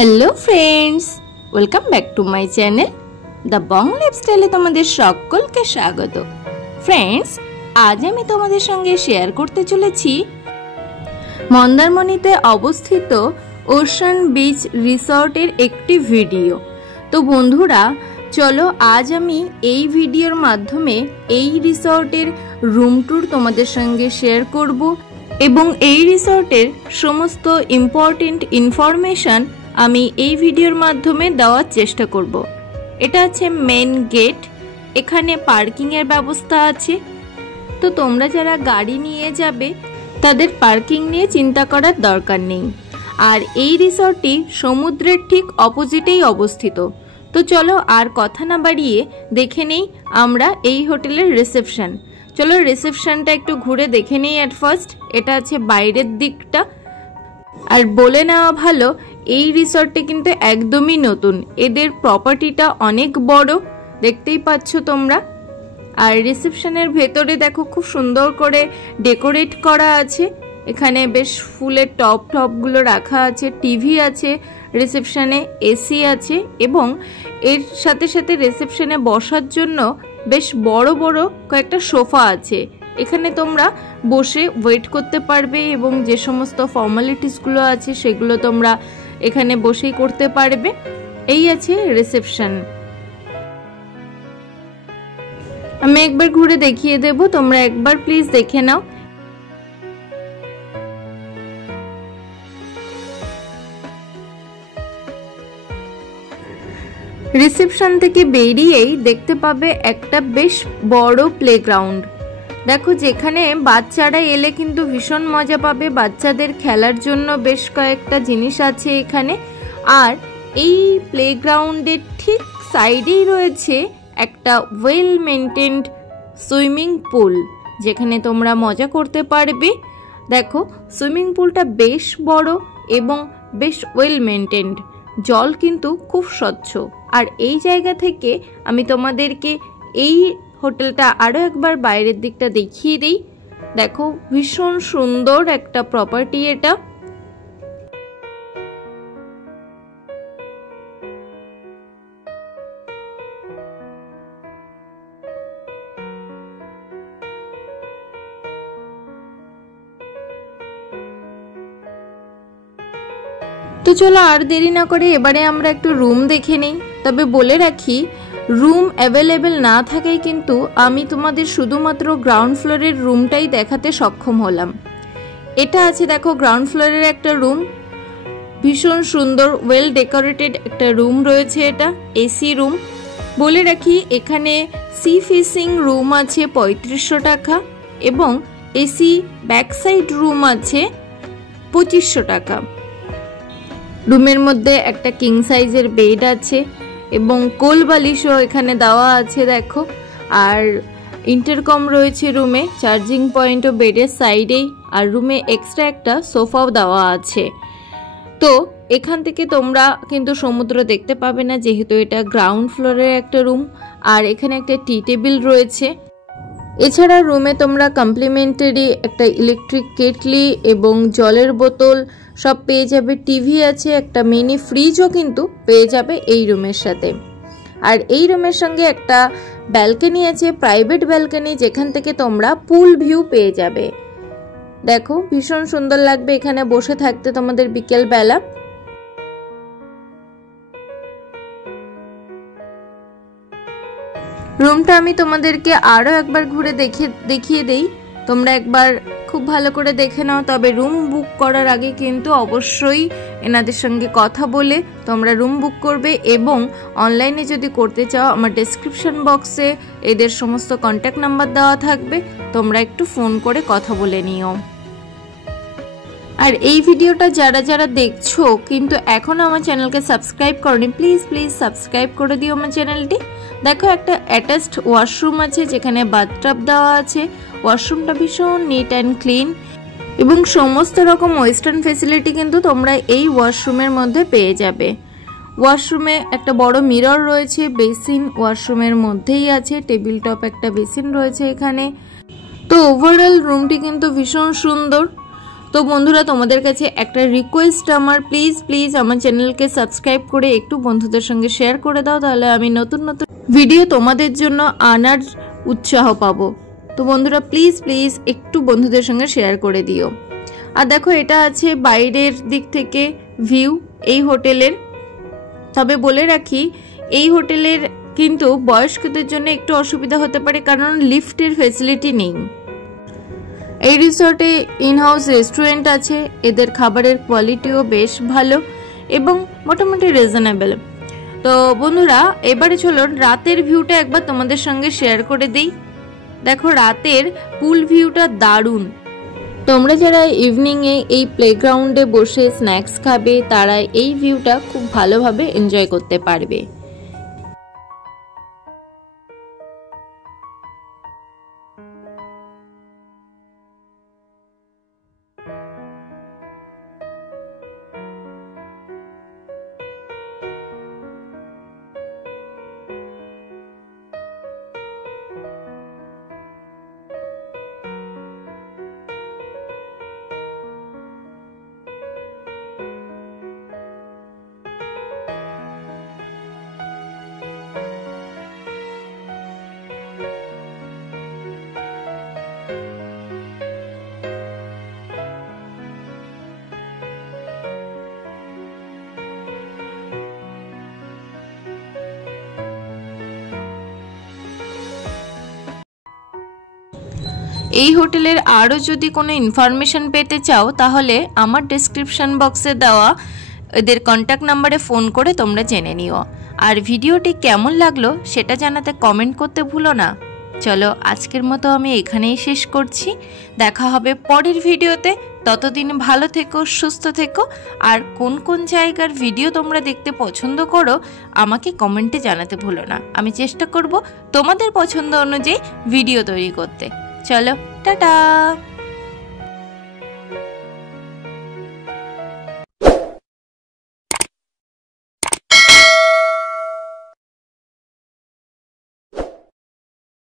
Hello friends, welcome back to my channel the Bong लाइफस्टाइले तुम्हारे सकलके स्वागत। फ्रेंड्स, आज आमी तुम्हारे संगे शेयर करते चलेछि मंदारमणिते अवस्थित ओशन बीच रिसोर्टेर एकटी भिडियो। तो बंधुरा चलो आज आमी এই ভিডিওর মাধ্যমে এই রিসর্টের রুম ট্যুর তোমাদের সঙ্গে শেয়ার করব এবং এই রিসর্টের সমস্ত ইম্পর্টেন্ট ইনফরমেশন আমি এই ভিডিওর মাধ্যমে দেওয়ার চেষ্টা করব। এটা আছে মেন গেট, এখানে পার্কিং এর ব্যবস্থা আছে। তো তোমরা যারা গাড়ি নিয়ে যাবে তাদের পার্কিং নিয়ে চিন্তা করার দরকার নেই। আর এই রিসর্টটি সমুদ্রের ঠিক অপোজিটেই অবস্থিত। তো চলো আর কথা না বাড়িয়ে দেখে নেই আমরা এই হোটেলের রিসেপশন। চলো রিসেপশনটা একটু ঘুরে দেখে নেই। এট ফার্স্ট এটা আছে বাইরের দিকটা। আর বলে নেওয়া ভালো, এই রিসর্টটা কিন্তু একদমই নতুন, এদের প্রপার্টিটা অনেক বড়, দেখতেই পাচ্ছ তোমরা। আর রিসেপশনের ভেতরে দেখো খুব সুন্দর করে ডেকোরেট করা আছে। এখানে বেশ ফুলের টপগুলো রাখা আছে, টিভি আছে রিসেপশনে, এসি আছে এবং এর সাথে সাথে রিসেপশনে বসার জন্য বেশ বড় বড় কয়েকটা সোফা আছে। এখানে তোমরা বসে ওয়েট করতে পারবে এবং যে সমস্ত ফর্মালিটিসগুলো আছে সেগুলো তোমরা এখানে বসেই করতে পারবে। এই আছে রিসেপশন। আমি একবার ঘুরে দেখিয়ে দেব, তোমরা একবার প্লিজ দেখে নাও। রিসেপশন থেকে বেরিয়েই দেখতে পাবে একটা বেশ বড় প্লেগ্রাউন্ড। দেখো যেখানে বাচ্চারা এলে কিন্তু ভীষণ মজা পাবে, বাচ্চাদের খেলার জন্য বেশ কয়েকটা জিনিস আছে এখানে। আর এই প্লেগ্রাউন্ডের ঠিক সাইডেই রয়েছে একটা ওয়েল মেনটেন্ড সুইমিং পুল, যেখানে তোমরা মজা করতে পারবে। দেখো সুইমিং পুলটা বেশ বড় এবং বেশ ওয়েল মেনটেন্ড, জল কিন্তু খুব স্বচ্ছ। আর এই জায়গা থেকে আমি তোমাদেরকে এই হোটেলটা আরো একবার বাইরের দিকটা দেখিয়ে দিই। দেখো ভীষণ সুন্দর একটা প্রপার্টি এটা। তো চলো আর দেরি না করে এবারে আমরা একটু রুম দেখে নেই। তবে বলে রাখি, রুম অ্যাভেলেবেল না থাকায় কিন্তু আমি তোমাদের শুধুমাত্র গ্রাউন্ড ফ্লোরের রুমটাই দেখাতে সক্ষম হলাম। এটা আছে দেখো গ্রাউন্ড ফ্লোরের একটা রুম, ভীষণ সুন্দর ওয়েল ডেকোরেটেড একটা রুম রয়েছে। এটা এসি রুম। বলে রাখি এখানে সি ফেসিং রুম আছে 3500 টাকা এবং এসি ব্যাকসাইড রুম আছে 2500 টাকা। রুমের মধ্যে একটা কিং সাইজের বেড আছে এবং কোল বালিশও এখানে দেওয়া আছে দেখো। আর ইন্টারকম রয়েছে রুমে, চার্জিং পয়েন্টও বেডের সাইডেই। আর রুমে এক্সট্রা একটা সোফাও দেওয়া আছে। তো এখান থেকে তোমরা কিন্তু সমুদ্র দেখতে পাবে না, যেহেতু এটা গ্রাউন্ড ফ্লোরের একটা রুম। আর এখানে একটা টি টেবিল রয়েছে। এছাড়া রুমে তোমরা কমপ্লিমেন্টারি একটা ইলেকট্রিক কেটলি এবং জলের বোতল সব পেয়ে যাবে। টিভি আছে, একটা মিনি ফ্রিজও কিন্তু পেয়ে যাবে এই রুমের সাথে। আর এই রুমের সঙ্গে একটা ব্যালকনি আছে, প্রাইভেট ব্যালকনি, যেখান থেকে তোমরা পুল ভিউ পেয়ে যাবে। দেখো ভীষণ সুন্দর লাগবে এখানে বসে থাকতে তোমাদের বিকেল বেলা। রুমটা আমি তোমাদেরকে আরো একবার ঘুরে দেখিয়ে দেই, তোমরা একবার খুব ভালো করে দেখে নাও। তবে রুম বুক করার আগে কিন্তু অবশ্যই এনাদের সঙ্গে কথা বলে তোমরা রুম বুক করবে এবং অনলাইনে যদি করতে চাও আমার ডেসক্রিপশন বক্সে এদের সমস্ত কন্ট্যাক্ট নাম্বার দেওয়া থাকবে, তোমরা একটু ফোন করে কথা বলে নিও। আর এই ভিডিওটা যারা যারা দেখছো কিন্তু এখনো আমার চ্যানেলকে সাবস্ক্রাইব করনি, প্লিজ প্লিজ সাবস্ক্রাইব করে দিও আমার চ্যানেলটি। দেখো একটা অ্যাটাচড ওয়াশরুম আছে, যেখানে বাথটাব দেওয়া আছে। ওয়াশরুমটা ভীষণ নিট অ্যান্ড ক্লিন এবং সমস্ত রকম ওয়েস্টার্ন ফেসিলিটি কিন্তু তোমরা এই ওয়াশরুমের মধ্যে পেয়ে যাবে। ওয়াশরুমে একটা বড় মিরর রয়েছে, বেসিন ওয়াশরুমের মধ্যেই আছে, টেবিল টপ একটা বেসিন রয়েছে এখানে। তো ওভারঅল রুমটি কিন্তু ভীষণ সুন্দর। তো বন্ধুরা তোমাদের কাছে একটা রিকোয়েস্ট আমার, প্লিজ প্লিজ আমার চ্যানেলকে সাবস্ক্রাইব করে একটু বন্ধুদের সঙ্গে শেয়ার করে দাও, তাহলে আমি নতুন নতুন ভিডিও তোমাদের জন্য আনার উৎসাহ পাবো। তো বন্ধুরা প্লিজ প্লিজ একটু বন্ধুদের সঙ্গে শেয়ার করে দিও। আর দেখো এটা আছে বাইরের দিক থেকে ভিউ এই হোটেলের। তবে বলে রাখি এই হোটেলের কিন্তু বয়স্কদের জন্য একটু অসুবিধা হতে পারে, কারণ লিফটের ফ্যাসিলিটি নেই। এই রিসর্টে ইনহাউস রেস্টুরেন্ট আছে, এদের খাবারের কোয়ালিটিও বেশ ভালো এবং মোটামুটি রিজনেবল। তো বন্ধুরা এবারে চলো রাতের ভিউটা একবার তোমাদের সঙ্গে শেয়ার করে দিই। দেখো রাতের পুল ভিউটা দারুণ। তোমরা যারা ইভিনিংয়ে এই প্লেগ্রাউন্ডে বসে স্ন্যাক্স খাবে তারা এই ভিউটা খুব ভালোভাবে এনজয় করতে পারবে। এই হোটেলের আরও যদি কোনো ইনফরমেশন পেতে চাও তাহলে আমার ডেসক্রিপশন বক্সে দেওয়া এদের কন্ট্যাক্ট নাম্বারে ফোন করে তোমরা জেনে নিও। আর ভিডিওটি কেমন লাগলো সেটা জানাতে কমেন্ট করতে ভুলো না। চলো আজকের মতো আমি এখানেই শেষ করছি, দেখা হবে পরের ভিডিওতে। ততদিন ভালো থেকো, সুস্থ থেকো। আর কোন কোন জায়গার ভিডিও তোমরা দেখতে পছন্দ করো আমাকে কমেন্টে জানাতে ভুলো না। আমি চেষ্টা করব তোমাদের পছন্দ অনুযায়ী ভিডিও তৈরি করতে। চলো টাটা।